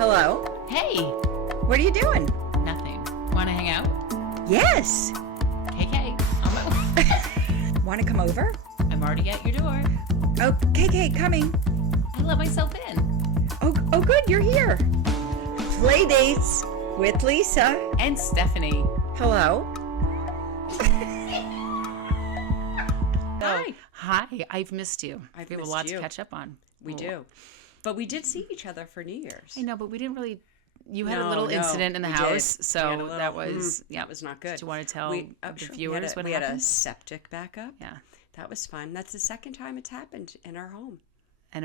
Hello. Hey, What are you doing? nothing. Want to hang out? Yes. KK, Want to come over? I'm already at your door. Oh, KK, coming. I let myself in. Oh, good. You're here. Playdates with Lisa. And Stephanie. Hello. Hi. Hi, I've missed you. I've we have a missed lot you. to catch up on. We do. But we did see each other for New Year's. I know, but we didn't really. You had a No, little no, incident in the we house, did. so We had a little- that was that was not good. Do you want to tell the Sure. viewers what we had a happened? septic backup. Yeah, That was fun. That's the second time it's happened in our home. and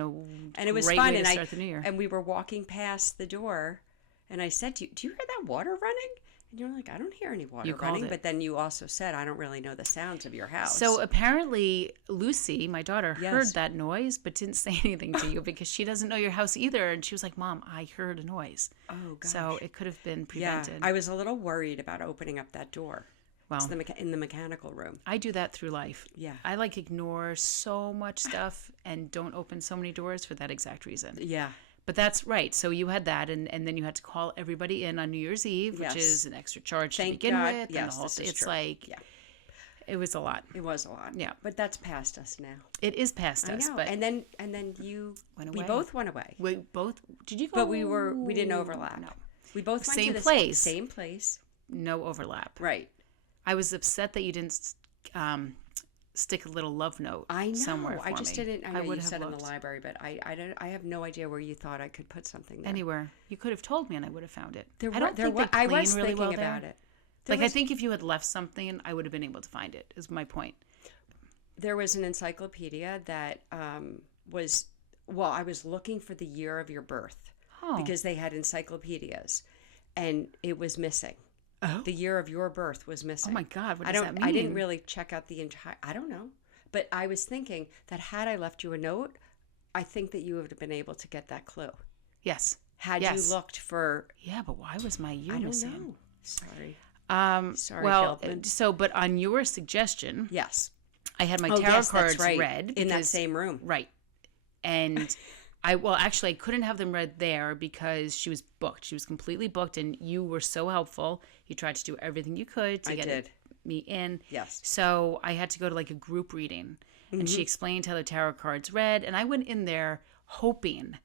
And it was great fun. way And to start the new year. and we were walking past the door, and I said to you, "Do you hear that water running?" And you're like, "I don't hear any water You called running." it. But then you also said, "I don't really know the sounds of your house." So apparently Lucy, my daughter, Yes. heard that noise but didn't say anything to you because she doesn't know your house either. And she was like, "Mom, I heard a noise." oh gosh. So it could have been yeah, prevented. I was a little worried about opening up that door. Well, It's in the mechanical room. I do that through life. Yeah. I like ignore so much stuff and don't open so many doors for that exact reason. Yeah. But that's right. So you had that, and then you had to call everybody in on New Year's Eve, Yes. which is an extra charge Thank to begin God. with. Yes, and the whole this is it's true. like, Yeah. it was a lot. It was a lot. Yeah. But that's past us now. It is past I us. know. But And then we away. both went away. we both, did you go? But we didn't overlap. No. We both went Same to the place. same place. No overlap. Right. I was upset that you didn't stick a little love note I know. somewhere for I just me. didn't. I know you would have said in the looked. library, but I don't. I have no idea where you thought I could put something there. Anywhere. You could have told me and I would have found it. There I don't think they I clean was really thinking well about there. it. There Like, I was- think if you had left something, I would have been able to find it, is my point. there was an encyclopedia that was. Well, I was looking for the year of your birth Oh. because they had encyclopedias, and it was missing. Oh. The year of your birth was missing. Oh my God, what I does don't. that I didn't mean? really check out the entire. I don't know, but I was thinking that had I left you a note, I think that you would have been able to get that clue. Yes. Had Yes. you looked for. Yeah, but why was my you I don't missing? know. Sorry. Sorry, Well, Feldman. but on your suggestion, Yes. I had my Oh, tarot yes, cards that's right. read. In that because- same room. Right. And actually, I couldn't have them read there because she was booked. She was completely booked, and you were so helpful. You tried to do everything you could to I get did. me in. Yes. So I had to go to like a group reading, and she explained how the tarot cards read, and I went in there hoping.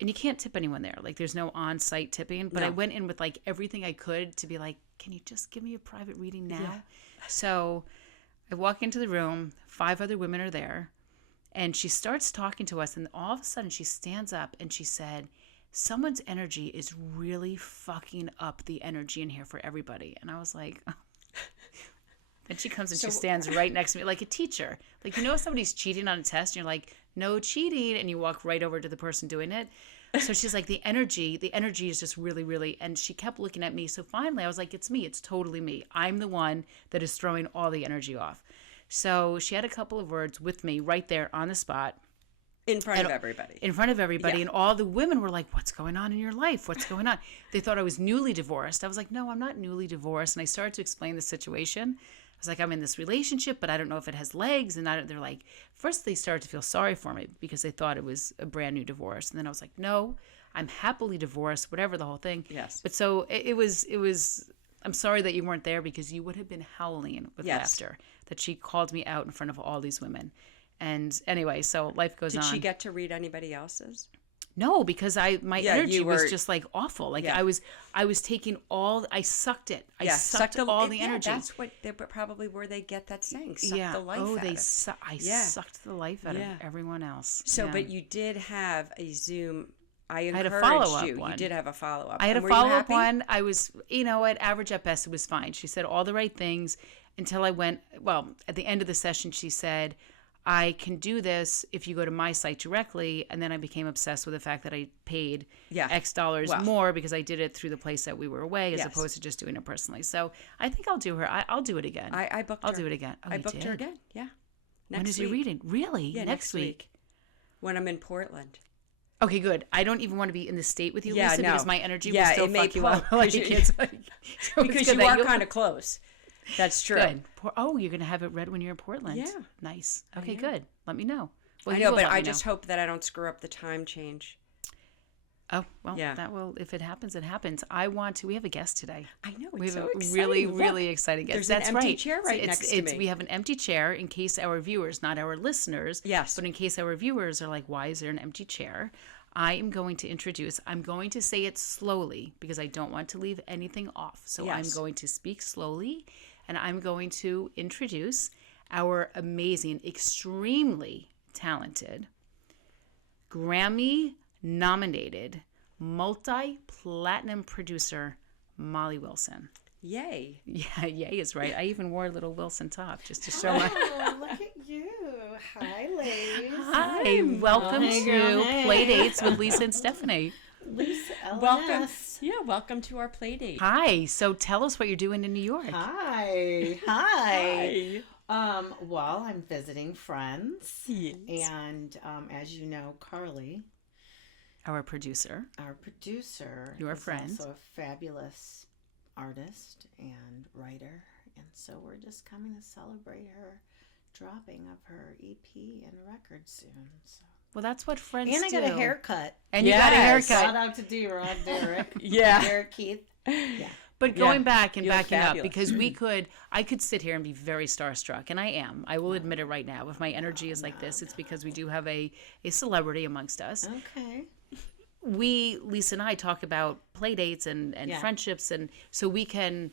And you can't tip anyone there. Like, there's no on-site tipping. But I No. went in with, like, everything I could to be like, can you just give me a private reading now? Yeah. So I walk into the room. 5 other women are there. And she starts talking to us. And all of a sudden, she stands up and she said, someone's energy is really fucking up the energy in here for everybody. And I was like... Then she comes and she stands right next to me like a teacher. Like, you know, if somebody's cheating on a test and you're like, no cheating, and you walk right over to the person doing it. So she's like, the energy is just really, really, and she kept looking at me. So finally I was like, it's me. It's totally me. I'm the one that is throwing all the energy off. So she had a couple of words with me right there on the spot. In front of everybody. In front of everybody. Yeah. And all the women were like, what's going on in your life? What's going on? They thought I was newly divorced. I was like, no, I'm not newly divorced. And I started to explain the situation. I was like, I'm in this relationship, but I don't know if it has legs. And they're like, first they started to feel sorry for me because they thought it was a brand new divorce. And then I was like, no, I'm happily divorced, whatever the whole thing. Yes. But so it was, I'm sorry that you weren't there because you would have been howling with Yes. laughter that she called me out in front of all these women. And anyway, so life goes on. Did she get to read anybody else's? No, because my Yeah, energy you was were- just like awful. Like Yeah. I was taking I sucked it. I Yeah, sucked all the energy. That's what they probably where they get that saying. Suck Yeah. the life Oh, out of. I Yeah. sucked the life out Yeah. of everyone else. So, Yeah. but you did have a Zoom. I had a encouraged follow-up you. one. You did have a follow-up. I had And a were you follow-up happy? one. I was, at average at best, it was fine. She said all the right things until I went, at the end of the session, she said, I can do this if you go to my site directly. And then I became obsessed with the fact that I paid X dollars more because I did it through the place that we were away as Yes. opposed to just doing it personally. So I think I'll do her. I'll do it again. I booked her. I'll do it again. Oh, I you booked her did? again. Yeah. When is week. your reading? Really? Yeah, next week. When I'm in Portland. Okay, good. I don't even want to be in the state with you, Yeah, Lisa, no. because my energy Yeah, will still it may fuck you pull- up. Like, because you- it's like, so it's Because good you that are you'll- kind of close. That's true. Good. Oh, you're going to have it read when you're in Portland. Yeah. Nice. Okay, good. Let me know. Well, I you know, will but let I me just know. hope that I don't screw up the time change. Oh, well, Yeah. that will, if it happens, it happens. We have a guest today. I know, We it's have so a exciting. really, Look, really exciting guest. there's That's an empty right. chair So right next to me. We have an empty chair in case our viewers, not our listeners, Yes. but in case our viewers are like, why is there an empty chair? I'm going to say it slowly because I don't want to leave anything off. So I'm Yes. going to speak slowly, and I'm going to introduce our amazing, extremely talented, Grammy nominated, multi-platinum producer, Molly Wilson. Yay. Yeah, yay is right. I even wore a little Wilson top just to show my... Oh, look at you. Hi, ladies. Hi, welcome Hey, to girl, hey. Playdates with Lisa and Stephanie. Lisa Welcome. LNS. Yeah, welcome to our play date. Hi, so tell us what you're doing in New York. Hi. Hi. Well, I'm visiting friends. Yes. And as you know, Carly, Our producer. our producer, Your is friend. also a fabulous artist and writer. And so we're just coming to celebrate her dropping of her EP and record soon. So. Well, that's what friends And I do. got a haircut. And you got a Yes. Shout haircut. out to D-Rod, Derek. Yeah. Derek Keith. Yeah. But going Yeah, back and you look backing up, fabulous. because I could sit here and be very starstruck, and I am. I will admit it right now. If my energy is like this, it's because we do have a celebrity amongst us. Okay. Lisa and I talk about play dates and Yeah. friendships, and so we can,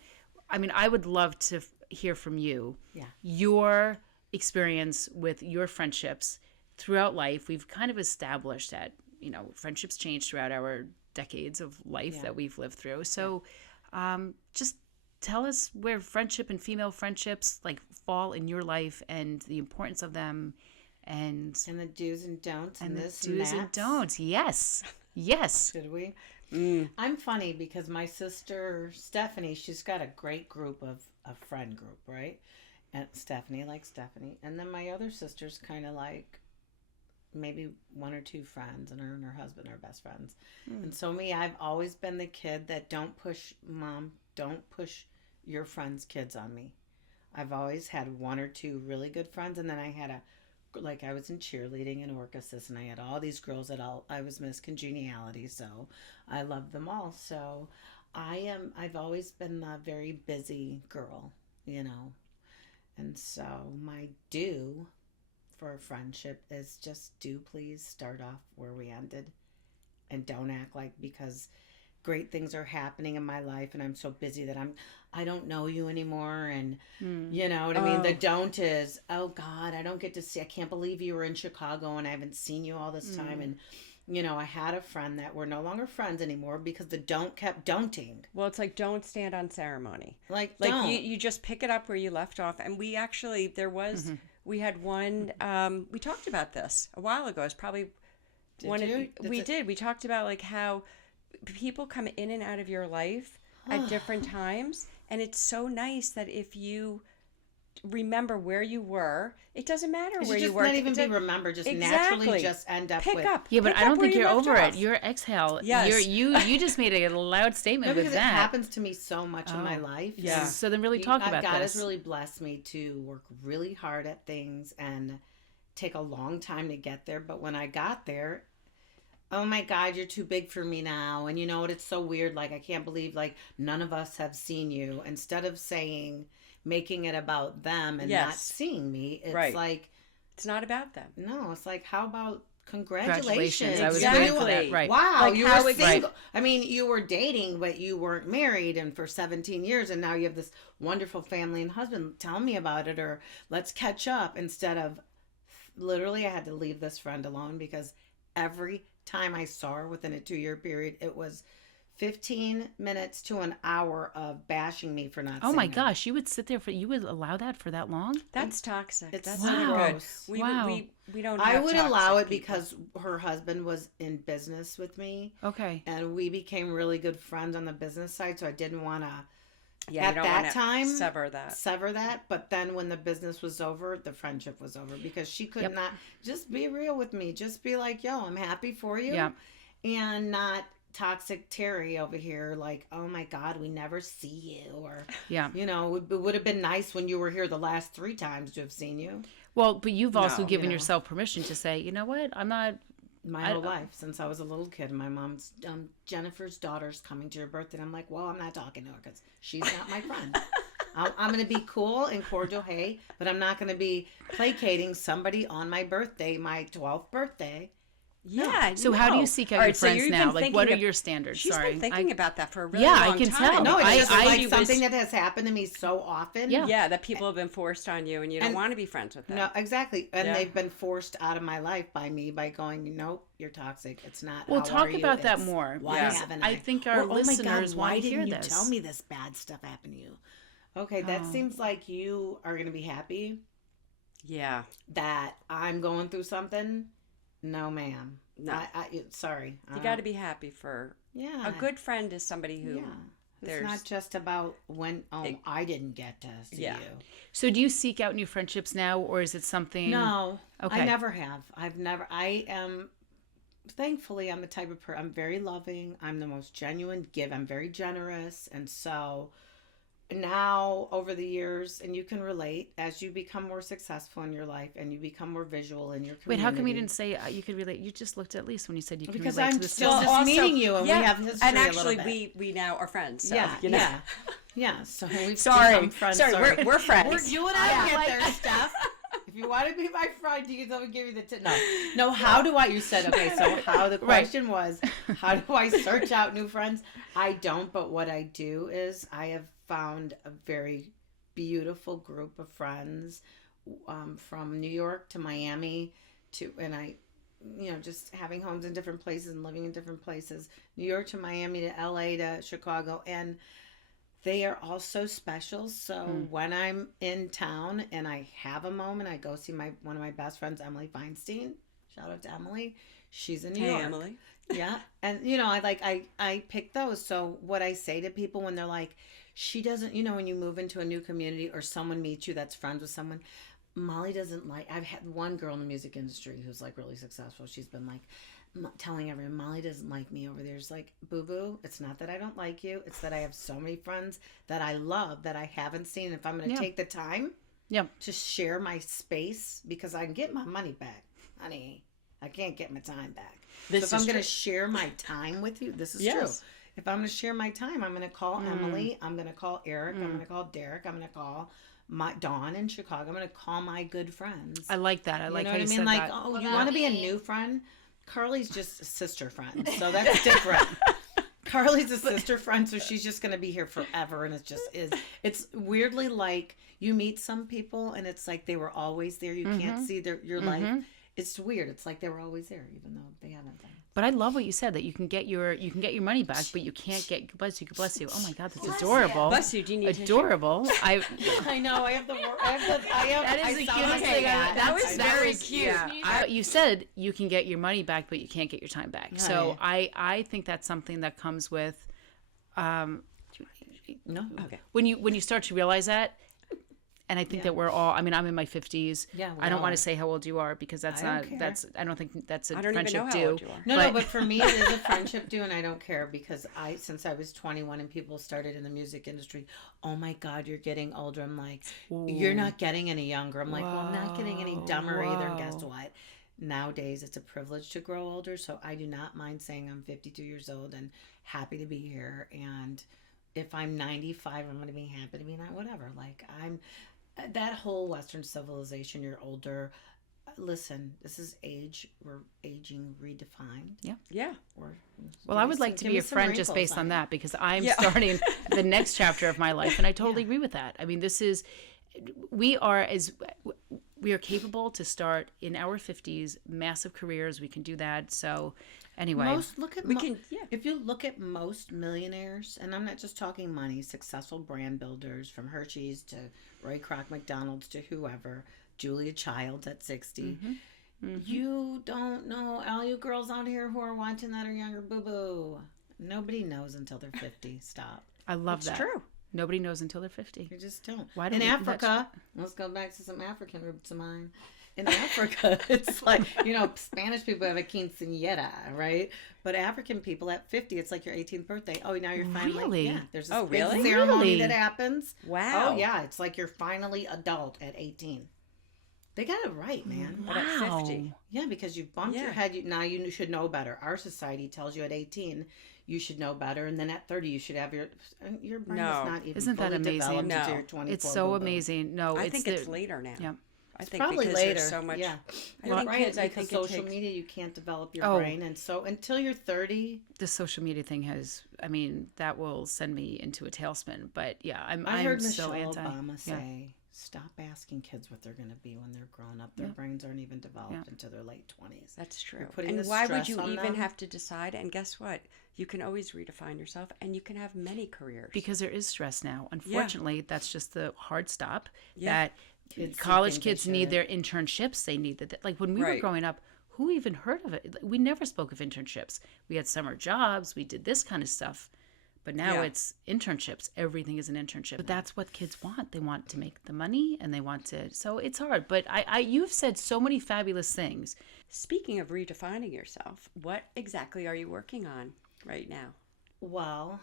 I would love to hear from you. Yeah. Your experience with your friendships throughout life. We've kind of established that, friendships change throughout our decades of life Yeah. that we've lived through. So just tell us where friendship and female friendships like fall in your life and the importance of them and And the do's and don'ts and the this do's and that. don'ts. Yes. Yes. Should we? Mm. I'm funny because my sister Stephanie, she's got a great group of a friend group, right? And Stephanie like Stephanie, and then my other sister's kind of like maybe one or two friends, and her husband are best friends. And so me, I've always been the kid that don't push your friends' kids on me. I've always had one or two really good friends, and then I had I was in cheerleading and orchestras, and I had all these girls that I was Miss Congeniality, so I loved them all. So I've always been the very busy girl, and so my do for a friendship is just do please start off where we ended, and don't act like because great things are happening in my life and I'm so busy that I don't know you anymore, and you know what I mean. The don't is, oh God, I don't get to see, I can't believe you were in Chicago and I haven't seen you all this time. And I had a friend that we're no longer friends anymore because the don't kept don'ting. Well, it's like don't stand on ceremony. Like Like you just pick it up where you left off. And we actually, we had one, we talked about this a while ago. It's probably we talked about like how people come in and out of your life at different times. And it's so nice that if you remember where you were, it doesn't matter where you were. Not even be remembered, just naturally just end up pick with. up. Yeah, but pick I up don't where think you you're left over off. it. Your exhale. Yes. You just made a loud statement No, with because that. it happens to me so much in my life. Yeah. So then really talk about God this. has really blessed me to work really hard at things and take a long time to get there. But when I got there, oh my God, you're too big for me now. And you know what? It's so weird. Like, I can't believe like none of us have seen you. Instead of making it about them and not seeing me, it's like, it's not about them. no, it's like, how about congratulations? I was Exactly. waiting for that. Right. Wow, Like you how were it- single. I mean, you were dating, but you weren't married, and for 17 years, and now you have this wonderful family and husband. Tell me about it, or let's catch up. Instead of, literally, I had to leave this friend alone because every time I saw her within a 2-year period, it was 15 minutes to an hour of bashing me for not Oh seeing my her. gosh, you would allow that for that long? That's toxic. It's That's so not good. gross. We don't. I have would toxic allow it people. because her husband was in business with me. Okay. And we became really good friends on the business side, so I didn't want to Yeah, at you don't that wanna time sever that. But then when the business was over, the friendship was over because she could not just be real with me. Just be like, yo, I'm happy for you. Yeah. And not toxic Terry over here like, oh my God, we never see you. Or, Yeah. it would have been nice when you were here the last 3 times to have seen you. Well, but you've also No, given you know. yourself permission to say, you know what, I'm not my whole life since I was a little kid. My mom's Jennifer's daughter's coming to your birthday. And I'm like, well, I'm not talking to her because she's not my friend. I'm going to be cool and cordial, hey, but I'm not going to be placating somebody on my birthday, my 12th birthday. Yeah. So how do you seek out your friends now? Like, what are your standards? She's Sorry, been thinking about that for a really long time. I can tell. No, it's just like something that has happened to me so often. Yeah, that people have been forced on you, and you don't want to be friends with them. No, exactly. And they've been forced out of my life by me by going, nope, you're toxic. It's not. Well, how talk are you? about that It's, more. Why haven't I think our listeners want to hear why this. didn't you tell me this bad stuff happened to you? Okay, that seems like you are going to be happy. Yeah. That I'm going through something. No, ma'am. No. Sorry. You got to be happy for. Yeah. A good friend is somebody who. Yeah. It's not just about when. I didn't get to see you. So, do you seek out new friendships now, or is it something? No. Okay. I never have. I am. Thankfully, I'm the type of person. I'm very loving. I'm the most genuine. I'm very generous, and so. Now, over the years, and you can relate, as you become more successful in your life and you become more visual in your community. Wait, how come you didn't say you could relate? You just looked at Lisa when you said you can because relate I'm to the still system. just meeting you, and we have history and a actually, little bit. we now are friends. So, Yeah, you know. yeah. So we've Sorry, become friends. sorry, we're friends. You and I get there, Steph. If you want to be my friend, you can give me the tip. No. How do I? You said okay. So how the question was, how do I search out new friends? I don't. But what I do is I have found a very beautiful group of friends from New York to Miami and I just having homes in different places and living in different places, New York to Miami to LA to Chicago, and they are all so special. So when I'm in town and I have a moment, I go see one of my best friends, Emily Feinstein. Shout out to Emily. She's in New York. Emily. Yeah. And, I pick those. So what I say to people when they're like, she doesn't, when you move into a new community or someone meets you that's friends with someone, Molly doesn't I've had one girl in the music industry who's like really successful. She's been like telling everyone, Molly doesn't like me over there. It's like, boo-boo, it's not that I don't like you. It's that I have so many friends that I love that I haven't seen. If I'm going to take the time to share my space, because I can get my money back, honey. I can't get my time back. So if I'm going to share my time with you, this is true. If I'm going to share my time, I'm going to call Emily. I'm going to call Eric. I'm going to call Derek. I'm going to call my Dawn in Chicago. I'm going to call my good friends. I like that. I like how you said like, that. oh, you want to be a new friend? Carly's just a sister friend, so that's different. Carly's a sister friend, so she's just going to be here forever, and it's weirdly like you meet some people, and it's like they were always there. You can't see your life. It's weird. It's like they were always there, even though they haven't been. But I love what you said, that you can get your money back, but you can't get bless you. Oh my God, that's adorable. Bless you. Do you need adorable? I know. I have the. That is the cutest thing. That was very cute. Yeah. You said you can get your money back, but you can't get your time back. So I think that's something that comes with. No. Okay. When you start to realize that. And I think that we're all, I'm in my 50s. Yeah, I don't want to say how old you are because I don't think that's a friendship due. No, but for me it is a friendship due, and I don't care because since I was 21 and people started in the music industry, oh my God, you're getting older. I'm like, you're not getting any younger. I'm like, well, I'm not getting any dumber either. And guess what? Nowadays, it's a privilege to grow older, so I do not mind saying I'm 52 years old and happy to be here. And if I'm 95, I'm going to be happy to be not whatever. Like that whole Western civilization, you're older. Listen, this is age. We're aging redefined. Yeah. Yeah. Well, I would like to be a friend just based on that because I'm starting the next chapter of my life, and I totally agree with that. I mean, we are capable to start in our 50s, massive careers. We can do that. So anyway, if you look at most millionaires, and I'm not just talking money, successful brand builders from Hershey's to Roy Kroc McDonald's to whoever, Julia Childs at 60. You don't know all you girls out here who are watching that are younger, boo-boo. Nobody knows until they're 50. Stop. I love that. It's true. Nobody knows until they're 50. You just don't. In Africa, let's go back to some African roots of mine. In Africa, it's like, Spanish people have a quinceañera, right? But African people at 50, it's like your 18th birthday. Oh, now you're finally. Really? Yeah, there's this big really? ceremony that happens. Wow. Oh, yeah. It's like you're finally adult at 18. They got it right, man. But at 50. Yeah, because you've bumped your head. Now you should know better. Our society tells you at 18 you should know better, and then at 30 you should have your brain is not even Isn't that fully amazing? developed No. into your 24. It's so amazing. No, I think it's later now. Yeah. I think Probably because later. there's so much. Yeah. I think kids, I because think social it takes, media, you can't develop your brain, and so until you're 30. The social media thing has, I mean, that will send me into a tailspin. But yeah, I heard so Michelle anti. Obama say, "Stop asking kids what they're going to be when they're grown up. Their brains aren't even developed into their late 20s." That's true. Putting And the why would stress you on even them. have to decide? And guess what? You can always redefine yourself, and you can have many careers. Because there is stress now. Unfortunately, that's just the hard stop. Yeah. That Kids college think they kids need should. their internships. They need that. Like when we were Right. growing up, who even heard of it? We never spoke of internships. We had summer jobs. We did this kind of stuff. But now Yeah. it's internships. Everything is an internship. But that's what kids want. They want to make the money and they want to. So it's hard. But you've said so many fabulous things. Speaking of redefining yourself, what exactly are you working on right now? Well,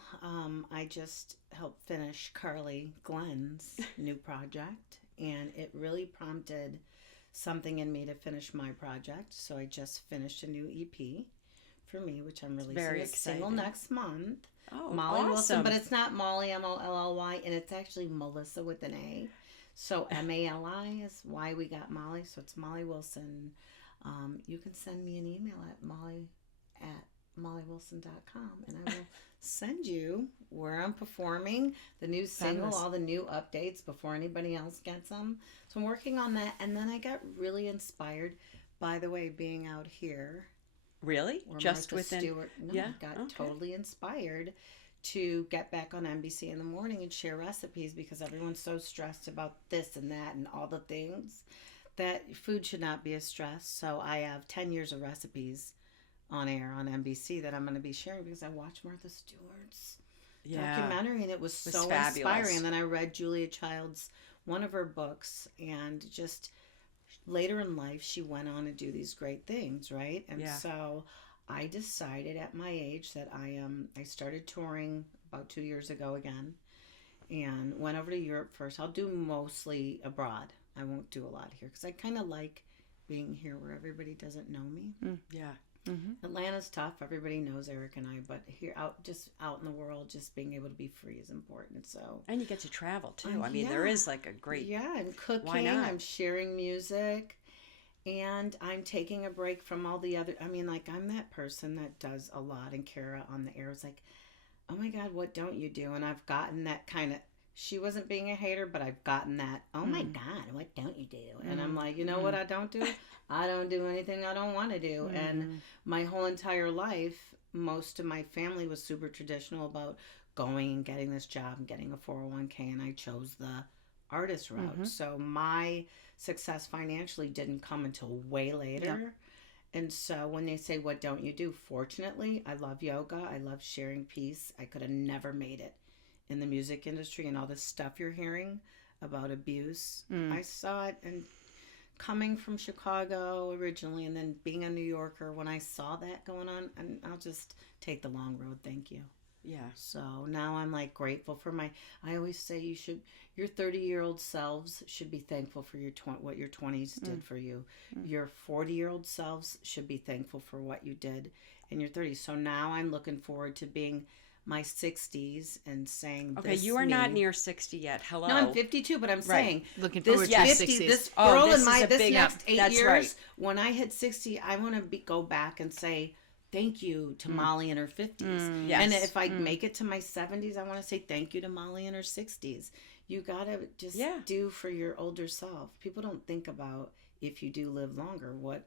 I just helped finish Carly Glenn's new project, and it really prompted something in me to finish my project. So I just finished a new EP for me, which I'm releasing very a single exciting. next month. Oh, Molly awesome. Wilson, but it's not Molly, Molly, and it's actually Melissa with an A. So Mali is why we got Molly. So it's Molly Wilson. You can send me an email at mollywilson.com, and I will send you where I'm performing, the new single, Fabulous. all the new updates before anybody else gets them. So I'm working on that, and then I got really inspired, by the way, being out here. Really? Where Just Martha within? Stewart, Yeah, got okay. totally inspired to get back on NBC in the morning and share recipes because everyone's so stressed about this and that and all the things that food should not be a stress. So I have 10 years of recipes on air on NBC that I'm going to be sharing because I watched Martha Stewart's documentary and it was so fabulous. inspiring. And then I read Julia Child's one of her books, and just later in life she went on to do these great things, right? And so I decided at my age that I started touring about 2 years ago again, and went over to Europe first. I'll do mostly abroad. I won't do a lot here because I kind of like being here where everybody doesn't know me. Yeah. Mm-hmm. Atlanta's tough. Everybody knows Eric and I, but here out in the world, just being able to be free is important. So And you get to travel too. I mean, there is like a great. I'm cooking. Why not? I'm sharing music, and I'm taking a break from all the other. I mean, like I'm that person that does a lot. And Kara on the air is like, "Oh my God, what don't you do?" And I've gotten that kind of. She wasn't being a hater, but I've gotten that, "Oh my God, what don't you do?" And I'm like, you know what I don't do? I don't do anything I don't want to do. And my whole entire life, most of my family was super traditional about going and getting this job and getting a 401k, and I chose the artist route. So my success financially didn't come until way later. And so when they say, "What don't you do?" Fortunately, I love yoga. I love sharing peace. I could have never made it in the music industry, and all this stuff you're hearing about abuse. I saw it, and coming from Chicago originally and then being a New Yorker, when I saw that going on, and I'll just take the long road. Thank you. Yeah. So now I'm like grateful for I always say your 30-year-old selves should be thankful for what your 20s did for you. Your 40-year-old selves should be thankful for what you did in your 30s. So now I'm looking forward to being my 60s and saying, Okay, you are not near 60 yet. Hello. No, I'm 52, but I'm saying Looking this forward to your 50, 60s. this Oh, girl this in my is a this big- next 8 that's years, right. when I hit 60, I want to go back and say thank you to Molly in her 50s. Yes. And if I make it to my 70s, I want to say thank you to Molly in her 60s. You got to just do for your older self. People don't think about, if you do live longer, what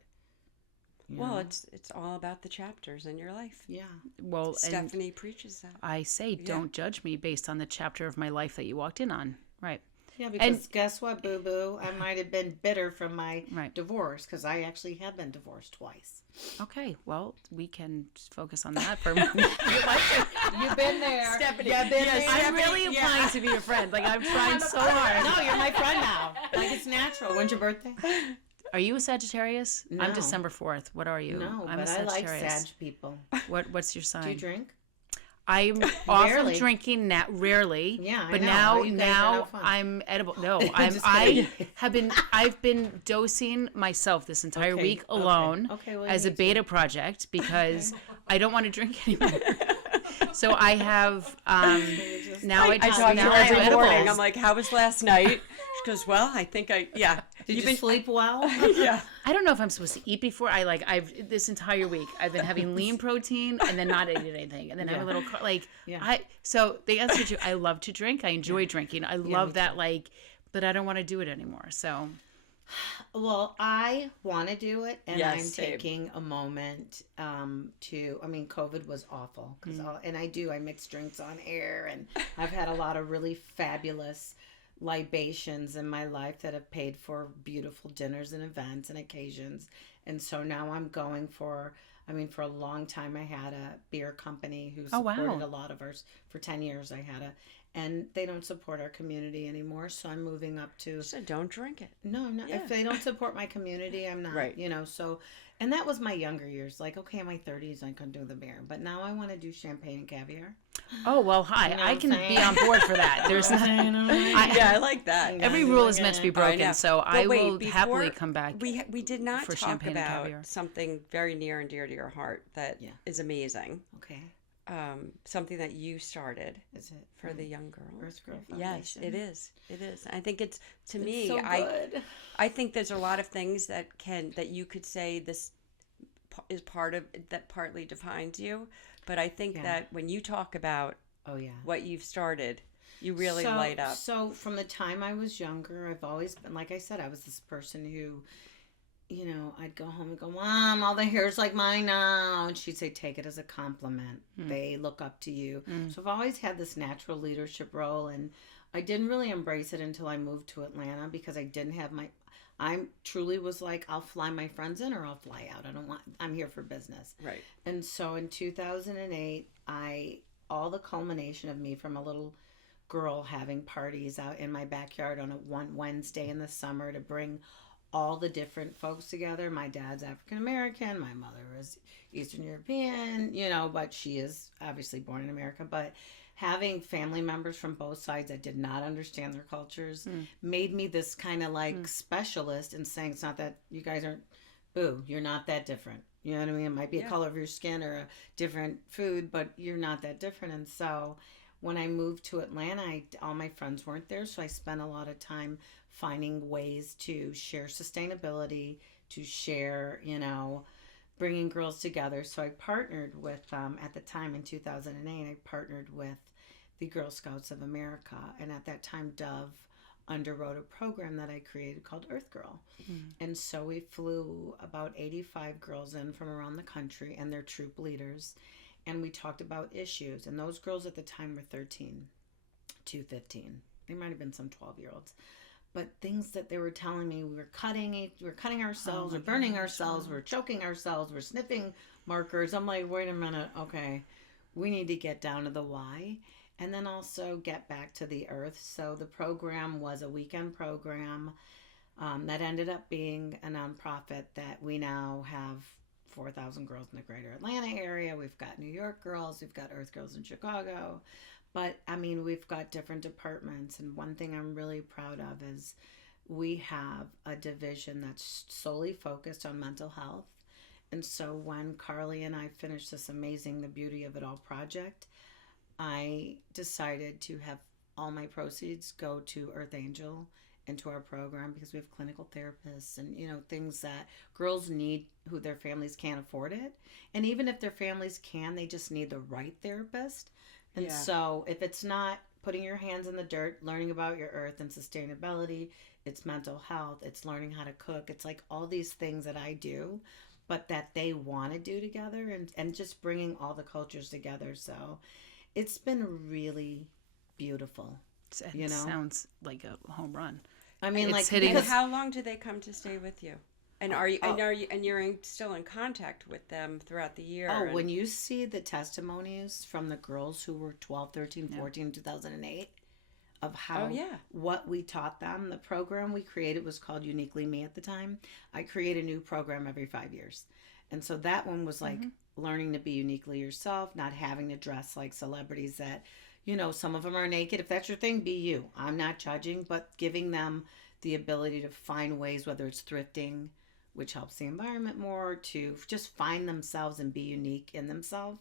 Well, it's all about the chapters in your life. Yeah. Well, Stephanie preaches that. I say, don't judge me based on the chapter of my life that you walked in on. Right. Yeah, because guess what, boo-boo? I might have been bitter from my divorce, because I actually have been divorced twice. Okay, well, we can just focus on that for a moment. You've been there. Stephanie. You've been there. I'm really applying to be your friend. Like, I'm trying so hard. No, you're my friend now. Like, it's natural. When's your birthday? Are you a Sagittarius? No. I'm December 4th. What are you? No, I'm but a I like Sagittarius. Sag people. What's your sign? Do you drink? I'm off Rarely. of drinking now, rarely. Yeah, I but know. now You guys are no fun. I'm edible. No, Just kidding. I've been dosing myself this entire Okay, week okay. alone Okay, well, as you a need beta project because I don't want to drink anymore. So I have now I I just talk to now her I do every morning. edibles. I'm like, "How was last night?" She goes, "Well, I think Did you sleep well? Yeah. I don't know if I'm supposed to eat before. I've this entire week I've been having lean protein and then not eating anything and then have a little so the answer to I love to drink. I enjoy drinking. I love that but I don't want to do it anymore. So Well, I want to do it, and Yes, I'm same. taking a moment COVID was awful, and I mix drinks on air, and I've had a lot of really fabulous libations in my life that have paid for beautiful dinners and events and occasions, and so now I'm going for a long time I had a beer company who supported a lot of ours. For 10 years and they don't support our community anymore, so I'm moving up to... So don't drink it. No, I'm not. Yeah. If they don't support my community, I'm not. Right. So... And that was my younger years. Like, okay, in my 30s, I couldn't do the beer. But now I want to do champagne and caviar. oh well, hi. You know I what can I'm be saying? on board for that. There's I like that. every rule is meant to be I broken, know. so But I wait, will before happily come back. We did not for talk champagne and about caviar. something very near and dear to your heart that is amazing. Okay. Something that you started Is it for the young girls. Earth Girl Yes, Foundation? it is. It is. I think it's It's me. so good. I think there's a lot of things that you could say this is part of that partly defines you, but I think that when you talk about what you've started, you really light up. So from the time I was younger, I've always been, like I said, I was this person who, I'd go home and go, Mom, all the hair's like mine now. And she'd say, take it as a compliment. They look up to you. So I've always had this natural leadership role. And I didn't really embrace it until I moved to Atlanta because I didn't have I truly was like, I'll fly my friends in or I'll fly out. I'm here for business. Right. And so in 2008, all the culmination of me from a little girl having parties out in my backyard on one Wednesday in the summer to bring all the different folks together. My dad's African American, my mother is Eastern European, but she is obviously born in America. But having family members from both sides that did not understand their cultures made me this kind of specialist in saying it's not that you guys aren't, you're not that different. You know what I mean? It might be a color of your skin or a different food, but you're not that different. And so when I moved to Atlanta, all my friends weren't there. So I spent a lot of time finding ways to share sustainability, to share, bringing girls together. So I partnered with, at the time in 2008, I partnered with the Girl Scouts of America. And at that time, Dove underwrote a program that I created called Earth Girl. And so we flew about 85 girls in from around the country and their troop leaders. And we talked about issues. And those girls at the time were 13 to 15. They might have been some 12-year-olds. But things that they were telling me, we were cutting ourselves, we're burning ourselves, we're choking ourselves, we're sniffing markers. I'm like, wait a minute, okay, we need to get down to the why. And then also get back to the earth. So the program was a weekend program that ended up being a nonprofit that we now have 4,000 girls in the greater Atlanta area. We've got New York girls, we've got Earth Girls in Chicago. But, we've got different departments. And one thing I'm really proud of is we have a division that's solely focused on mental health. And so when Carly and I finished this amazing The Beauty of It All project, I decided to have all my proceeds go to Earth Angel and to our program because we have clinical therapists and, things that girls need who their families can't afford it. And even if their families can, they just need the right therapist. And so if it's not putting your hands in the dirt, learning about your earth and sustainability, it's mental health, it's learning how to cook. It's like all these things that I do, but that they want to do together and just bringing all the cultures together. So it's been really beautiful. It sounds like a home run. It's hitting. And how long do they come to stay with you? And you're still in contact with them throughout the year? Oh, when you see the testimonies from the girls who were 12, 13, 14, 2008 of how what we taught them, the program we created was called Uniquely Me at the time. I create a new program every 5 years. And so that one was like learning to be uniquely yourself, not having to dress like celebrities that, some of them are naked. If that's your thing, be you. I'm not judging, but giving them the ability to find ways, whether it's thrifting, which helps the environment more, to just find themselves and be unique in themselves.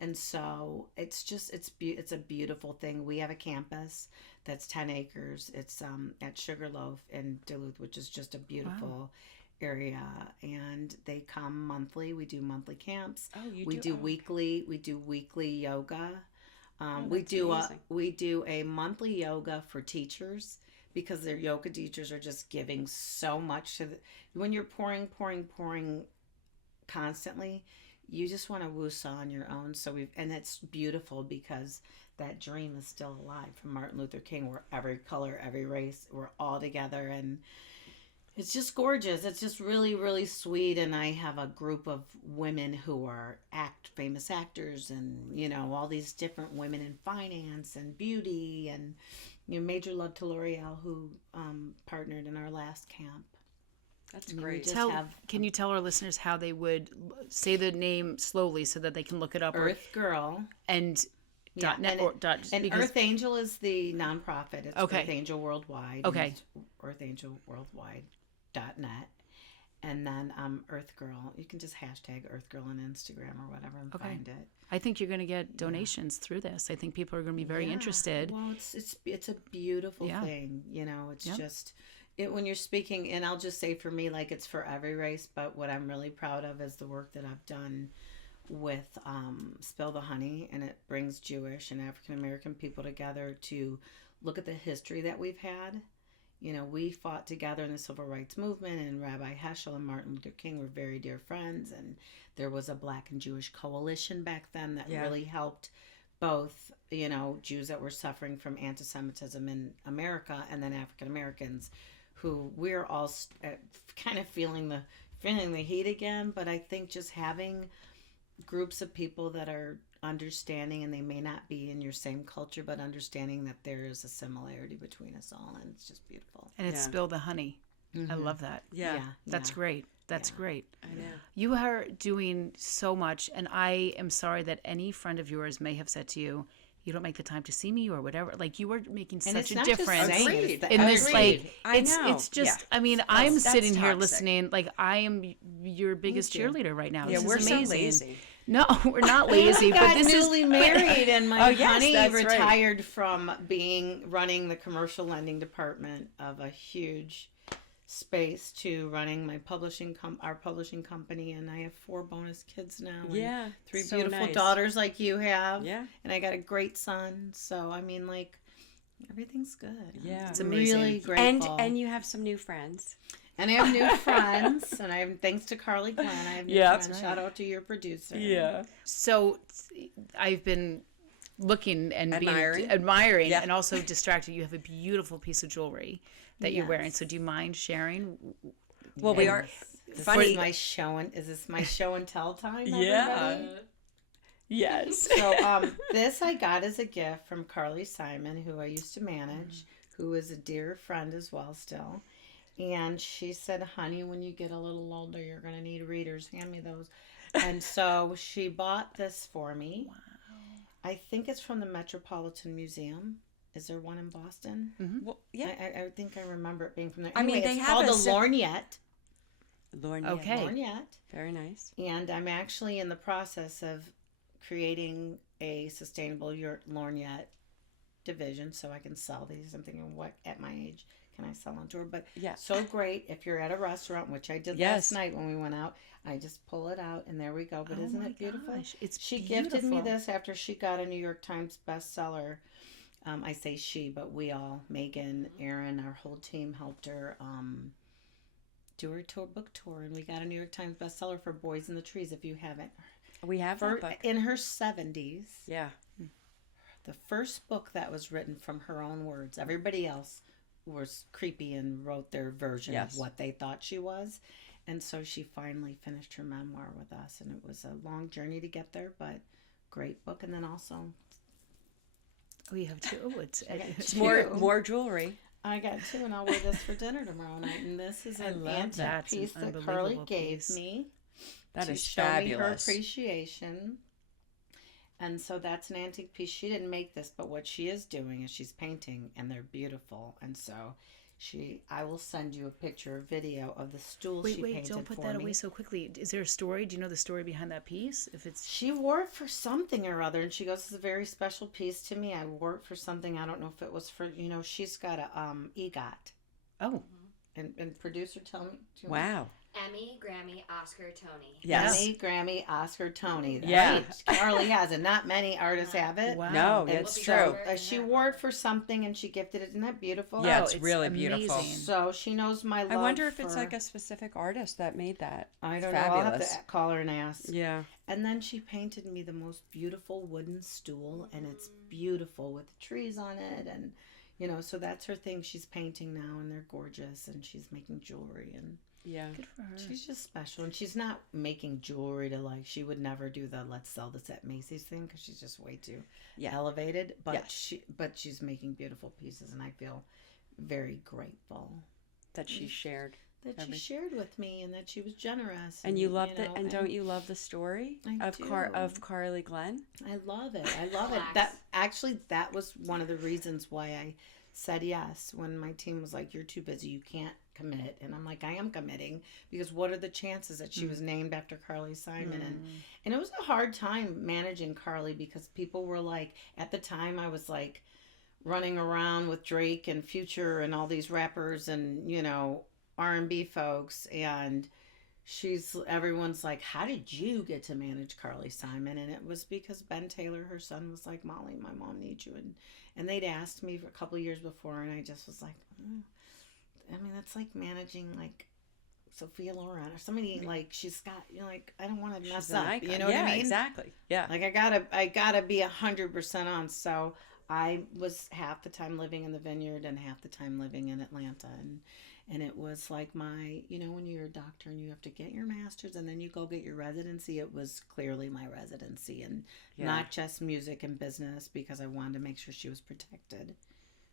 And so it's a beautiful thing. We have a campus that's 10 acres. It's at Sugarloaf in Duluth, which is just a beautiful area. And they come monthly. We do monthly camps. Oh, you we do? We do weekly yoga. Amazing. We do a monthly yoga for teachers, because their yoga teachers are just giving so much when you're pouring constantly, you just want to woosah on your own. And it's beautiful, because that dream is still alive from Martin Luther King, where every color, every race, we're all together, and it's just gorgeous. It's just really, really sweet. And I have a group of women who are famous actors, and all these different women in finance and beauty, and major love to L'Oreal, who partnered in our last camp. That's great. Can you tell our listeners how they would say the name slowly so that they can look it up? Earth Girl. And .net Earth Angel is the nonprofit. It's okay. Earth Angel Worldwide. Okay. EarthAngelWorldwide.net. And then Earth Girl. You can just hashtag Earth Girl on Instagram or whatever and find it. I think you're going to get donations through this. I think people are going to be very interested. Well, it's a beautiful thing. It's just when you're speaking, and I'll just say for me, like, it's for every race, but what I'm really proud of is the work that I've done with Spill the Honey, and it brings Jewish and African American people together to look at the history that we've had. We fought together in the Civil Rights Movement, and Rabbi Heschel and Martin Luther King were very dear friends, and there was a Black and Jewish coalition back then that really helped both, Jews that were suffering from anti-Semitism in America, and then African Americans, who we're all kind of feeling the heat again. But I think just having groups of people that are understanding, and they may not be in your same culture, but understanding that there is a similarity between us all, and it's just beautiful. And it's Spill the Honey. I love that. That's great. That's great. I know. You are doing so much, and I am sorry that any friend of yours may have said to you, you don't make the time to see me or whatever. Like, you are making such a difference in this. Like, it's just, I mean, I'm sitting here listening. Like, I am your biggest cheerleader right now. Yeah, this we're is amazing. so lazy. No, we're not lazy. But this newly married, and my honey retired right. from running the commercial lending department of a huge space to running my our publishing company, and I have 4 bonus kids now. And 3 so beautiful nice. daughters like you have. Yeah. And I got a great son. So I mean, like, everything's good. Yeah. It's amazing. Really grateful. And you have some new friends. And I have new friends, and thanks to Carly Glenn, I have new friends. Right. Shout out to your producer. Yeah. So I've been looking and admiring and also distracted. You have a beautiful piece of jewelry that you're wearing. So do you mind sharing? Well, we are. Funny. Is this my show and tell time? Everybody? Yes. So this I got as a gift from Carly Simon, who I used to manage, who is a dear friend as well still. And she said, honey, when you get a little older, you're going to need readers. Hand me those. And so she bought this for me. Wow. I think it's from the Metropolitan Museum. Is there one in Boston? Mm-hmm. Well, yeah. I think I remember it being from there. Anyway, it's called the Lorgnette. Okay. Lorgnette. Very nice. And I'm actually in the process of creating a sustainable Lorgnette division so I can sell these. I'm thinking, what at my age can I sell on tour? But so great if you're at a restaurant, which I did last night when we went out. I just pull it out and there we go. But isn't it beautiful? Gosh, she gifted me this after she got a New York Times bestseller. I say she, but we all, Megan, Aaron, our whole team helped her do her book tour, and we got a New York Times bestseller for Boys in the Trees. If you haven't, we have that book. In her 70s. Yeah. The first book that was written from her own words. Everybody else was creepy and wrote their version of what they thought she was. And so she finally finished her memoir with us. And it was a long journey to get there, but great book. And then also... Oh, you have 2. It's more jewelry. I got 2, and I'll wear this for dinner tomorrow night. And this is an antique piece that Carly gave me. That to is show me her fabulous. appreciation. And so that's an antique piece. She didn't make this, but what she is doing is she's painting, and they're beautiful. And so I will send you a picture or video of the stool she painted don't put for that me. away so quickly. Is there a story? Do you know the story behind that piece? If it's She wore it for something or other, and she goes, "This is a very special piece to me. I wore it for something. I don't know if it was for, she's got a EGOT." oh, And producer, tell me. Wow. Emmy, Grammy, Oscar, Tony. Yes. Emmy, Grammy, Oscar, Tony. Yeah. Right. Carly has it. Not many artists have it. wow. No, And it's so, true. she wore it for something, and she gifted it. Isn't that beautiful? Yeah, Oh, it's it's really beautiful. amazing. So she knows my love. I wonder if it's for- like a specific artist that made that. I don't Fabulous. know. I'll have to call her and ask. Yeah. And then she painted me the most beautiful wooden stool, and it's beautiful with trees on it, and so that's her thing. She's painting now, and they're gorgeous, and she's making jewelry, and Yeah. Good for her. she's just special. And she's not making jewelry to she would never do the let's sell this at Macy's thing, because she's just way too elevated. But Yeah. she's making beautiful pieces, and I feel very grateful That she shared. that she shared with me, and that she was generous. And you love know, and don't you love the story I of do. of Carly Glenn? I love it. I love it. That was one of the reasons why I said yes when my team was like, "You're too busy. You can't commit." And I'm like, "I am committing, because what are the chances that she was named after Carly Simon?" And it was a hard time managing Carly, because people were like, at the time I was like running around with Drake and Future and all these rappers and R&B folks, and everyone's like, "How did you get to manage Carly Simon?" And it was because Ben Taylor, her son, was like, "Molly, my mom needs you," and they'd asked me for a couple of years before, and I just was like, that's like managing like Sophia Loren or somebody, like she's got I don't want to mess up, you know what I mean? Exactly. Yeah. Like I gotta be 100% on. So I was half the time living in the Vineyard and half the time living in Atlanta, and it was like my, when you're a doctor and you have to get your master's and then you go get your residency, it was clearly my residency, and not just music and business, because I wanted to make sure she was protected.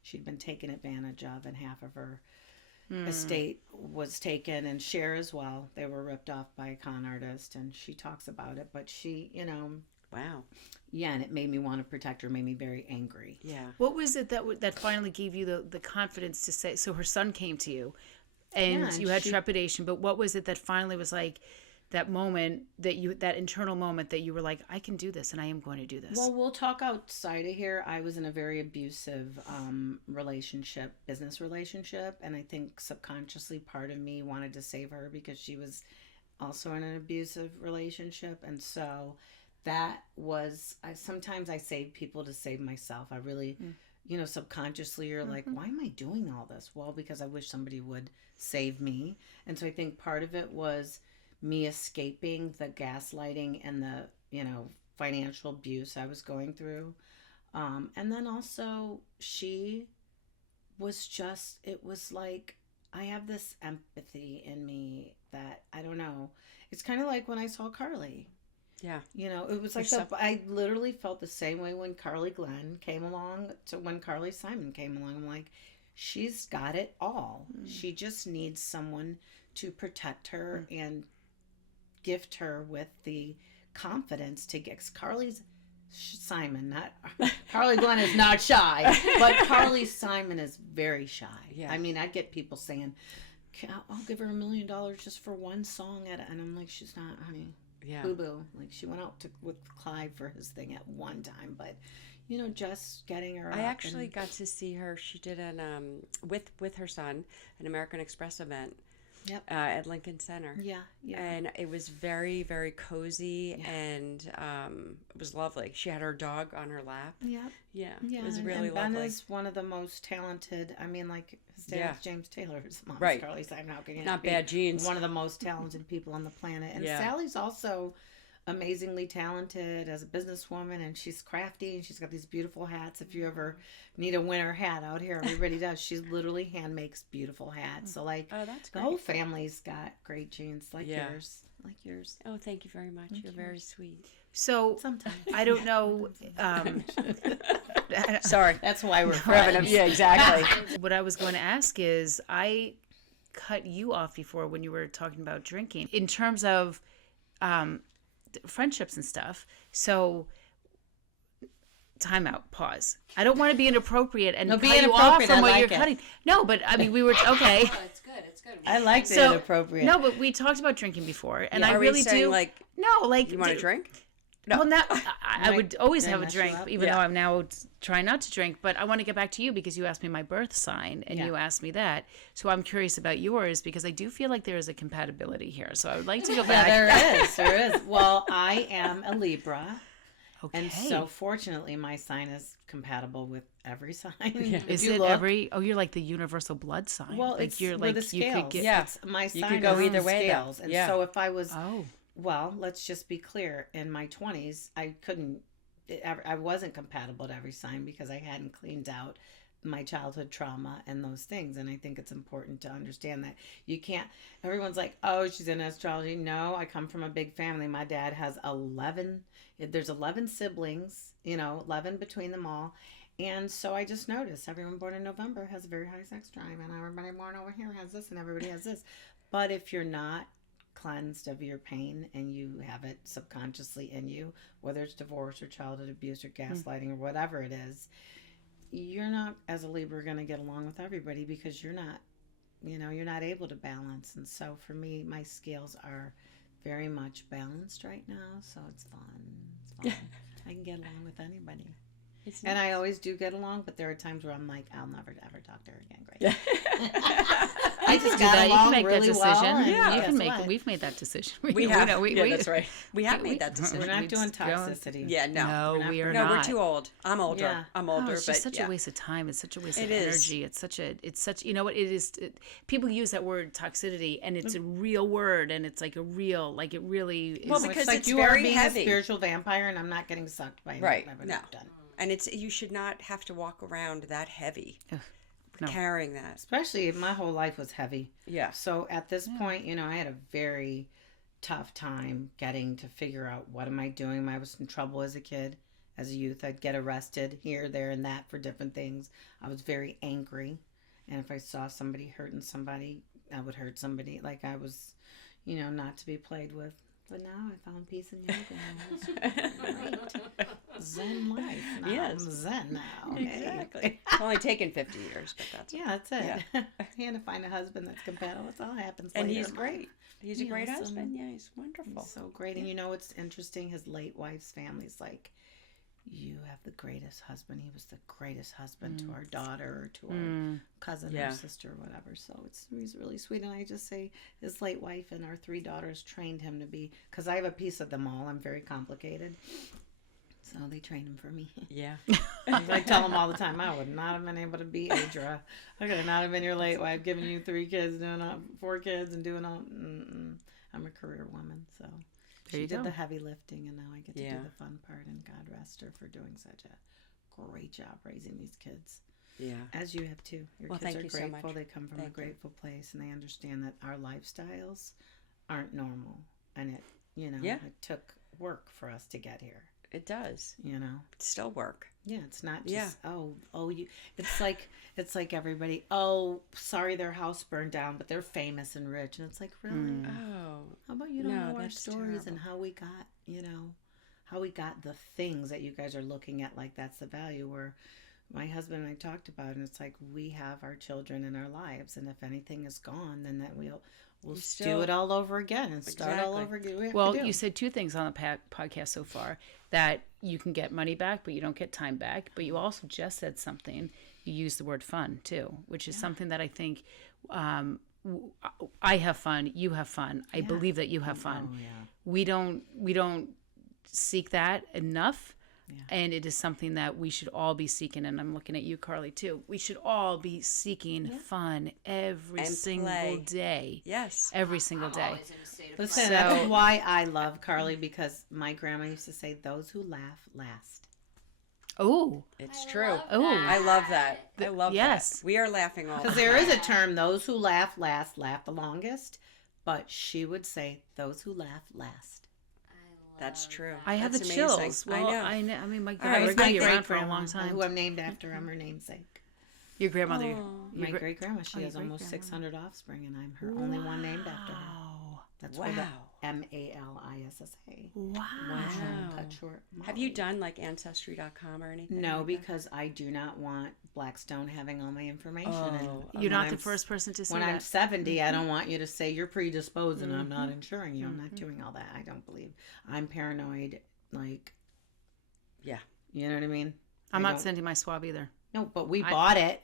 She'd been taken advantage of, and half of her estate was taken, and Cher as well. They were ripped off by a con artist, and she talks about it, but she, Wow. yeah, and it made me want to protect her, made me very angry. Yeah. What was it that finally gave you the confidence to say? So her son came to you, and Yeah, you had trepidation. But what was it that finally was like that moment that internal moment that you were like, I can do this, and I am going to do this? Well, we'll talk outside of here. I was in a very abusive business relationship, and I think subconsciously part of me wanted to save her, because she was also in an abusive relationship, and so that was, sometimes I save people to save myself. I really, subconsciously you're like, why am I doing all this? Well, because I wish somebody would save me. And so I think part of it was me escaping the gaslighting and the, financial abuse I was going through. And then also she was just, it was like, I have this empathy in me that, I don't know. It's kind of like when I saw Carly. Yeah. It was like I literally felt the same way when Carly Glenn came along to when Carly Simon came along. I'm like, she's got it all. She just needs someone to protect her and gift her with the confidence to get. Carly's Simon, not Carly Glenn is not shy, but Carly Simon is very shy. Yeah. I mean, I get people saying, I'll give her $1 million just for one song and I'm like, she's not, honey. Yeah. Boo boo. Like she went out with Clive for his thing at one time, but just getting her. I actually got to see her. She did an with her son an American Express event. Yep. At Lincoln Center. Yeah. And it was very, very cozy, and it was lovely. She had her dog on her lap. Yeah. Yeah. Yeah. It was and really Ben lovely. is one of the most talented. I mean, like his dad's James Taylor, his mom's Right. Carly Simon. How can you Not be bad genes. One of the most talented people on the planet. And Sally's also amazingly talented as a businesswoman, and she's crafty, and she's got these beautiful hats. If you ever need a winter hat out here, everybody does. She literally hand makes beautiful hats. So like, that's the great. whole family's got great genes, like yours. Oh, thank you very much. You're very sweet. So Sometimes I don't know. Sorry. that's why we're Having friends. yeah, exactly. What I was going to ask is, I cut you off before when you were talking about drinking. In terms of friendships and stuff. So, time out, pause. I don't want to be inappropriate and cut you off from what you're cutting. No, but I mean, we were okay. Oh, it's good. It's good. I like the inappropriate. No, but we talked about drinking before, and Yeah, I really do. Like, no, like you want to drink? No. Well, I would always have a drink, even Yeah. though I'm now trying not to drink. But I want to get back to you because you asked me my birth sign, and you asked me that. So I'm curious about yours because I do feel like there is a compatibility here. So I would like to go back. Yeah, there is. Well, I am a Libra. Okay. And so fortunately my sign is compatible with every sign. Yeah. Is it every? Oh, you're like the universal blood sign. Well, like it's you're like like the scales. you could get. Yeah. It's, my sign You could go is either way, though. scales. And Yeah. so if I was, Oh. well, let's just be clear. In my 20s, I wasn't compatible to every sign because I hadn't cleaned out my childhood trauma and those things. And I think it's important to understand that you can't, everyone's like, oh, she's in astrology. No, I come from a big family. My dad has 11, there's 11 siblings, 11 between them all. And so I just noticed everyone born in November has a very high sex drive, and everybody born over here has this, and everybody has this. But if you're not cleansed of your pain and you have it subconsciously in you, whether it's divorce or childhood abuse or gaslighting or whatever it is, you're not, as a Libra, going to get along with everybody because you're not able to balance. And so for me, my scales are very much balanced right now, so it's fun. I can get along with anybody. And I always do get along, but there are times where I'm like, I'll never ever talk to her again. Great. I just got along really well. Yeah, you can make. We've made that decision. We have. That's right. We have made that decision. We're not doing toxicity. Yeah, no, we are not. not. We're too old. I'm older. Yeah. I'm older. It's but just such a waste of time. It's such a waste of is. energy. It's such. You know what it is? People use that word toxicity, and it's a real word, and it's like a real, like it really is. Well, because like it's you very are being heavy. a spiritual vampire, and I'm not getting sucked by it. Right. No. Done. And you should not have to walk around that heavy, no. carrying that. Especially if my whole life was heavy. Yeah. So at this point, I had a very tough time getting to figure out what am I doing. I was in trouble as a kid, as a youth. I'd get arrested here, there, and that for different things. I was very angry. And if I saw somebody hurting somebody, I would hurt somebody. Like I was, not to be played with. But now I found peace in yoga. It's great. Zen life. Now I'm Zen now. Exactly. Hey. It's only taken 50 years, but that's that's it. Yeah. And to find a husband that's compatible. It all happens and later he's in great. life. He's a great husband. Yeah, he's wonderful. He's so great. And what's interesting? His late wife's family's like, you have the greatest husband. He was the greatest husband to our daughter or to our cousin or sister or whatever. So he's really sweet. And I just say his late wife and our 3 daughters trained him to be, because I have a piece of them all. I'm very complicated. So they trained him for me. Yeah. I tell them all the time, I would not have been able to be Adra. I could have not have been your late wife, giving you 3 kids, doing 4 kids and doing all. I'm a career woman, so. She did the heavy lifting, and now I get to do the fun part, and God rest her for doing such a great job raising these kids. Yeah. As you have too. Your kids thank are you so grateful. much. They come from a grateful place, and they understand that our lifestyles aren't normal, and it took work for us to get here. It does. It's still work. Yeah, it's not just it's like everybody, oh, sorry their house burned down, but they're famous and rich, and it's like, really? Oh. How about you don't know our that's stories terrible. and how we got the things that you guys are looking at, like that's the value. Where my husband and I talked about it, and it's like we have our children in our lives, and if anything is gone, then that we'll do it all over again and start all over again. Well, you said 2 things on the podcast so far, that you can get money back, but you don't get time back. But you also just said something. You used the word fun too, which is something that I think I have fun. You have fun. I believe that you have fun. Oh, yeah. We don't seek that enough. Yeah. And it is something that we should all be seeking. And I'm looking at you, Carly, too. We should all be seeking fun every single day. Yes. Every single day. Always in a state of Listen, fun. that's why I love Carly, because my grandma used to say, those who laugh last. Oh. It's true. Oh. I love that. I love yes. that. We are laughing all the Because time. there is a term, those who laugh last laugh the longest. But she would say, those who laugh last. That's true. I have That's the amazing. chills. Well, I know. I mean, my God, right, we're it's going to my be around for a long time. Who I'm named after, I'm her namesake. Your grandmother. My great grandma, she your has almost great-grandma. 600 offspring, and I'm her only one named after her. That's where Malissa. Wow. Cut short. Molly. Have you done like Ancestry.com or anything? No, like that? because I do not want Blackstone having all my information. And You're not when the I'm first person to say when that. I'm 70, I don't want you to say you're predisposed and I'm not insuring you. I'm not doing all that. I don't believe. I'm paranoid. Like, Yeah. you know what I mean? I'm I not don't- sending my swab either. No, but we bought it.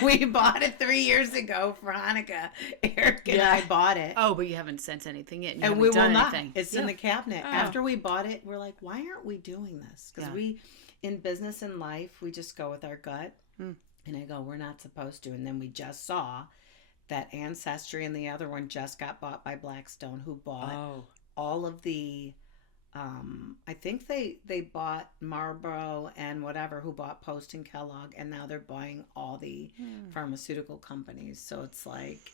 We bought it 3 years ago for Hanukkah. Eric and I bought it. Oh, but you haven't sent anything yet. You And haven't we will done not. anything. It's in the cabinet. Oh. After we bought it, we're like, why aren't we doing this? Because Yeah. we, in business and life, we just go with our gut. And I go, we're not supposed to. And then we just saw that Ancestry and the other one just got bought by Blackstone, who bought all of the, I think they bought Marlboro and whatever, who bought Post and Kellogg, and now they're buying all the pharmaceutical companies. So it's like,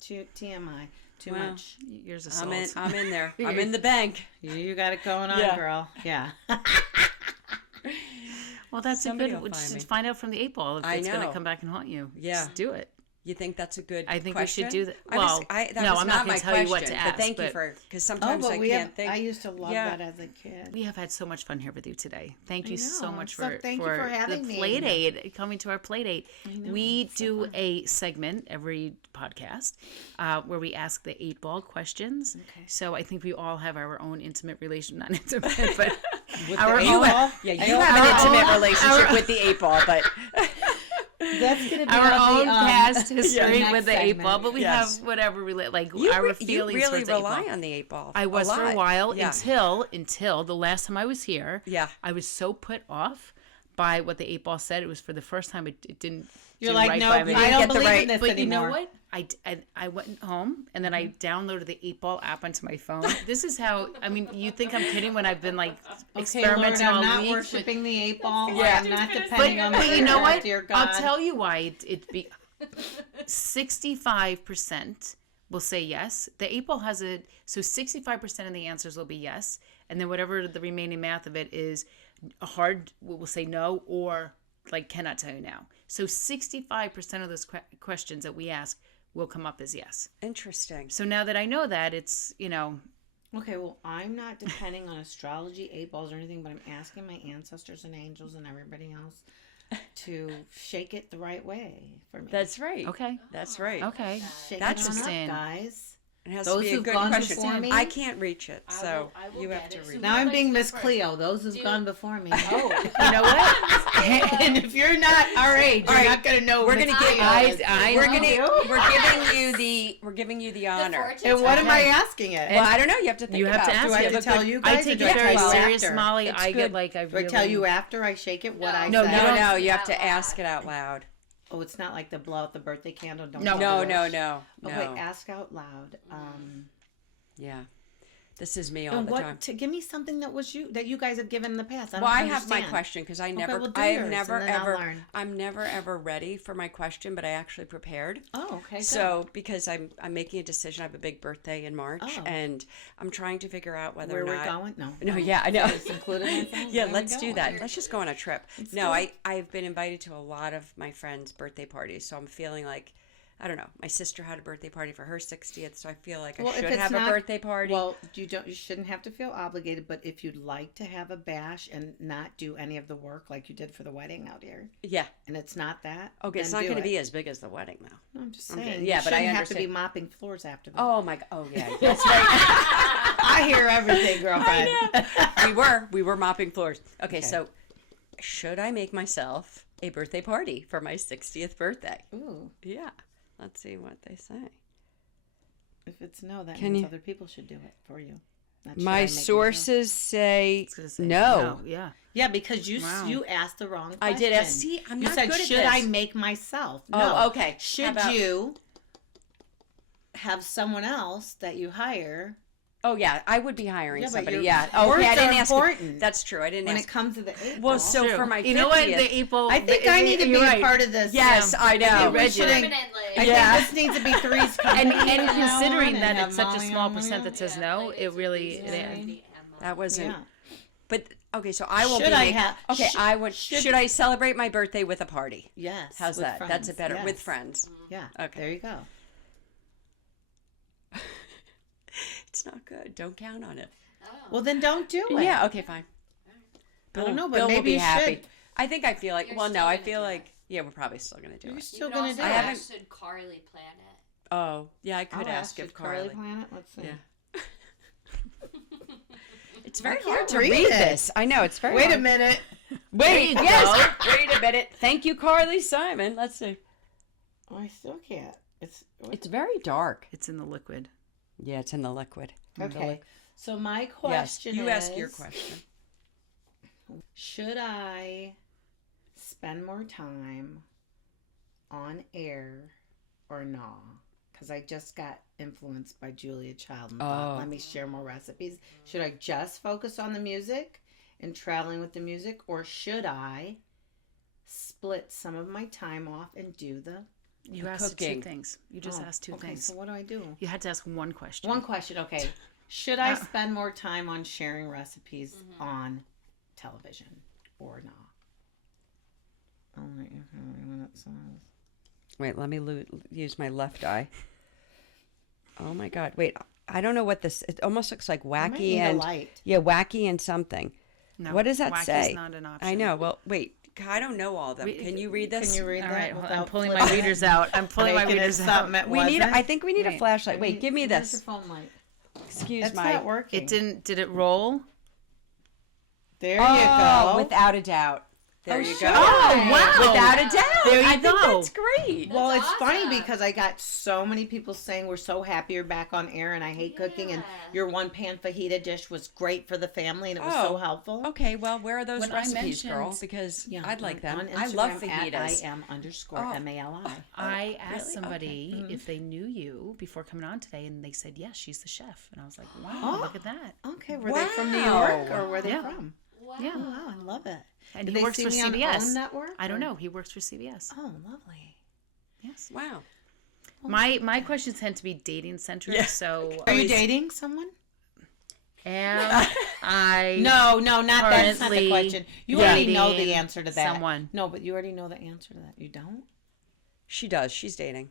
TMI, too much. Yours is I'm in. sold. I'm in there. I'm in the bank. You got it going on, Yeah. girl. Yeah. Well, that's Somebody a good. will find Just me. find out from the 8-ball if I it's going to know. come back and haunt you. Yeah. Just do it. You think that's a good? I think question? we should do that. That No, was I'm not not my going to tell you what question, to but ask. thank you for because sometimes I we can't think. I used to love Yeah. that as a kid. We have had so much fun here with you today. Thank I you so know. much So for thank you for having the me. Playdate, coming to our Playdate. know, We it's so do fun. a segment every podcast where we ask the 8-ball questions. Okay. So I think we all have our own intimate relation, not intimate, but With our the own, 8-ball? Yeah, you I have an know. intimate relationship with the 8-ball, but That's gonna be our on own the, past history next with the segment. 8-ball, but we Yes. have whatever like you our really feelings towards the 8-ball. rely on the 8-ball. I was for a while Yeah. until the last time I was here. Yeah. I was so put off by what the 8-ball said. It was for the first time it didn't. You're do like, right no, by me. I don't get the believe right- in this But anymore. you know what? I went home and then I downloaded the 8-ball app onto my phone. This is how. I mean, you think I'm kidding when I've been like Okay, Lord, experimenting I'm all not week. worshiping the 8-ball. Yeah. I'm not depending on the But you know what? Dear God. I'll tell you why it be 65% will say yes. The 8-ball has a so 65% of the answers will be yes, and then whatever the remaining math of it is hard will say no or like cannot tell you now. So 65% of those questions that we ask will come up as yes. Interesting. So now that I know that, it's Okay, well, I'm not depending on astrology, 8-balls, or anything, but I'm asking my ancestors and angels and everybody else to shake it the right way for me. That's right. okay. That's right. Okay. Shake That's it on up, interesting. guys. It has Those to be a who've good gone question. before me- I can't reach it, so I will you have get to it. reach So it. Now I'm like being to Miss first. Cleo. Those who've gone before me. Oh, you know what? And if you're not our age, you're right. not gonna know. We're Miss gonna Cleo give. is. We're giving you the honor. fortune And what am I Okay. asking it? Well, I don't know. You have to think You have about to it. ask Do I it. have to tell you I guys? or take do it I very tell you serious, after? Molly. It's I good. get like Do I tell you after I shake it what I No, said? you No, don't- no, you have Out to loud. ask it out loud. Oh, it's not like the blow out the birthday candle. Don't No. tell No, the no, rush. no, Oh, no. wait, ask out loud. Yeah, this is me all And the what? time. To give me something that you guys have given in the past. I don't Well, I have my understand. question because I never, well, do I am yours, never and then I'll ever, learn. I'm never ever ready for my question, but I actually prepared. Oh, okay. So because I'm making a decision, I have a big birthday in March, Oh. and I'm trying to figure out whether where or we're not. going? No. No, yeah, I know. It's included in that? Yeah, Where we let's do going? that. Let's just go on a trip. Let's No, do it. I've been invited to a lot of my friends' birthday parties, so I'm feeling like, I don't know. My sister had a birthday party for her 60th, so I feel like I Well, if should it's have not- a birthday party. Well, you shouldn't have to feel obligated, but if you'd like to have a bash and not do any of the work like you did for the wedding out here, yeah. and it's not that, Okay, it's then not do going to it. be as big as the wedding, though. No, I'm just Okay, saying. yeah, you but I shouldn't have to be understand. mopping floors after that. Oh my! Oh yeah, that's right. I hear everything, girlfriend. we were mopping floors. Okay, so should I make myself a birthday party for my 60th birthday? Ooh, Yeah. Let's see what they say. if it's no, that Can means you- other people should do it for you. Not should I My make myself. sources say was gonna say, no. Yeah. Yeah, because you Wow. you asked the wrong question. I did ask. See, I'm You not said, good at should this. I make myself? Oh, No. okay. How Should about- you have someone else that you hire Oh yeah, I would be hiring Yeah, but somebody. your Yeah. words Okay, I didn't are ask. important That's true. I didn't when ask. it comes to the 8 Well, ball? so True. for my 50th, You know what? The 8-ball. I think I need to be you're a right. part of this. Yes, I know. we should- Permanently. I Yeah. think this needs to be threes And company and from now considering on that and have it's such a Molly small on percent there. that says no, it really. That wasn't. Yeah. But okay, so I will Should be. I have- Okay, sh- I would. should- Should I celebrate my birthday with a party? Yes. How's with that? friends. That's a better with Yes. friends. Yeah. Okay. There you go. It's not good. Don't count on it. Oh. Well, then don't do it. Yeah. Okay. Fine. I don't know, but Bill will maybe be you happy. should. I think I feel like. You're Well, still no. I gonna feel do like. Yeah, we're probably still gonna do You're it. still You gonna could do also it. haven't- ask, should Carly plan it? Oh, yeah. I could I'll ask should if Carly. plan it. Let's see. Yeah. It's very can't hard to read read it. this. I know it's very. Wait a hard. minute. Wait. There you Yes. Wait a minute. Thank you, Carly Simon. Let's see. Oh, I still can't. It's very dark. It's in the liquid. Yeah, it's in the liquid. Okay. So my Yes. question You is, ask your question. should I spend more time on air or not? Because I just got influenced by Julia Child and thought, Oh. let me share more recipes. Should I just focus on the music and traveling with the music, or should I split some of my time off and do the You asked cooking. 2 things. You just asked 2 okay, things. so what do I do? You had to ask one question. One question, okay. Should I spend more time on sharing recipes on television or not? Only when it says. Wait, let me use my left eye. Oh my God! Wait, I don't know what this. It almost looks like I might wacky need a and light. yeah, wacky and something. No, What does that wacky's say? not an option. I know. Well, wait. I don't know all of them. Can you read this? Can you read All that? right, I'm without pulling my flipping it? readers out. I'm pulling my Making it readers out. something it We need. wasn't? I think we need a Wait. flashlight. Wait, give me Where's this. your phone light? Excuse That's my. not working. It didn't. Did it roll? There Oh, you go. without a doubt. There Oh, you sure. go. Oh, wow. Without a doubt. There you I think go. that's great. Well, That's it's funny awesome. because I got so many people saying we're so happy you're back on air and I hate cooking and Yeah. your one pan fajita dish was great for the family and it was Oh. so helpful. Okay, well, where are those When I recipes, girl? mentioned- Because Yeah, I'd like them. on I love Instagram at fajitas. IAM_MALI. I asked really? somebody Okay. if they knew you before coming on today, and they said yes, she's the chef. And I was like, wow, Oh. look at that. Okay, were they from New Wow. York or where they Yeah. from? Wow. Yeah. Oh, wow, I love it. And Did he they works see for me on CBS. OWN network? I don't or- know. He works for CBS. Oh, lovely. Yes. Wow. My questions tend to be dating centric. Yeah. So Are you always- dating someone? Am I? No, that's not the Currently question. You already know the dating answer to that. someone. No, but you already know the answer to that. You don't? She does. She's dating.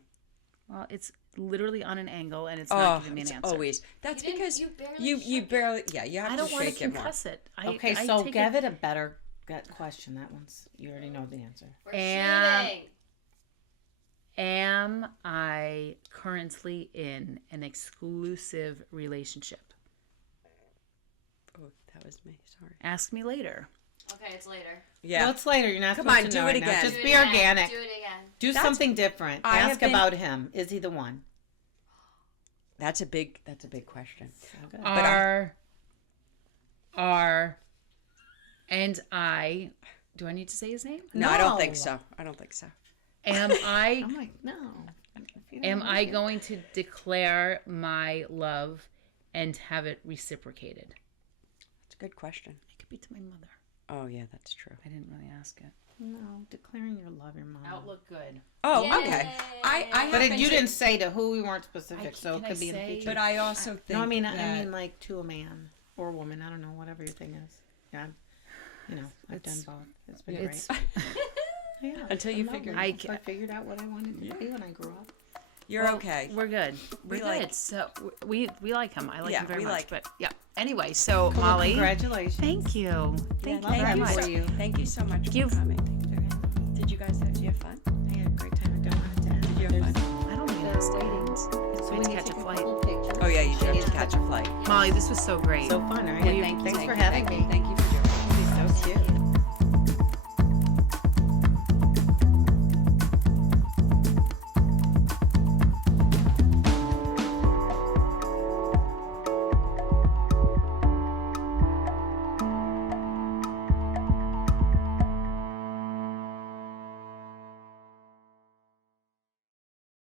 Well, it's literally on an angle, and it's Oh, not giving me an it's answer. always. That's You didn't- because you barely you shook it. barely. Yeah, you have I don't to want to shake it more. concuss it. Okay, I so take give it a better gut question. That one's, you already know the answer. We're And- shooting. Am I currently in an exclusive relationship? Oh, that was me. Sorry. Ask me later. Okay, it's later. Yeah. Well, it's later. You're not Come supposed on, to do know it right now. again. Just Do be it again. organic. Do it again. Do That's- something different. I have Ask been- about him. Is he the one? That's a big question. Okay. And I, do I need to say his name? No, I don't think No. so. I don't think so. Am I I'm like, no. If you don't am like I it. going to declare my love and have it reciprocated? It's a good question. It could be to my mother. Oh yeah, that's true. I didn't really ask it. No, declaring your love, your mom. Outlook good. Oh, Yay. okay. I But happen you to- didn't say to who. We weren't specific, so can it I could be in the say- future. But I also think. No, I mean that- like to a man or a woman. I don't know, whatever your thing is. Yeah, I've done both. It's been It's great. Yeah, Until you I'm figure- lovely. So I figured out what I wanted to be when I grew up. You're okay. We're good. We We're like- good. So we like him. I like Yeah, him very we much. like- But yeah. Anyway, so Well, Molly, congratulations. thank you. Thank you love very that much. for you. Thank you so much You- for coming. Did you guys have fun? I had a great time. I don't want it to end. Did you have fun? I don't think it has datings. So We when had to you catch a take flight. full picture, Oh yeah, you do have to catch a flight. Molly, this was so great. So fun, right? Yeah, thank you. Thanks thank for you, having thank me. you, Thank you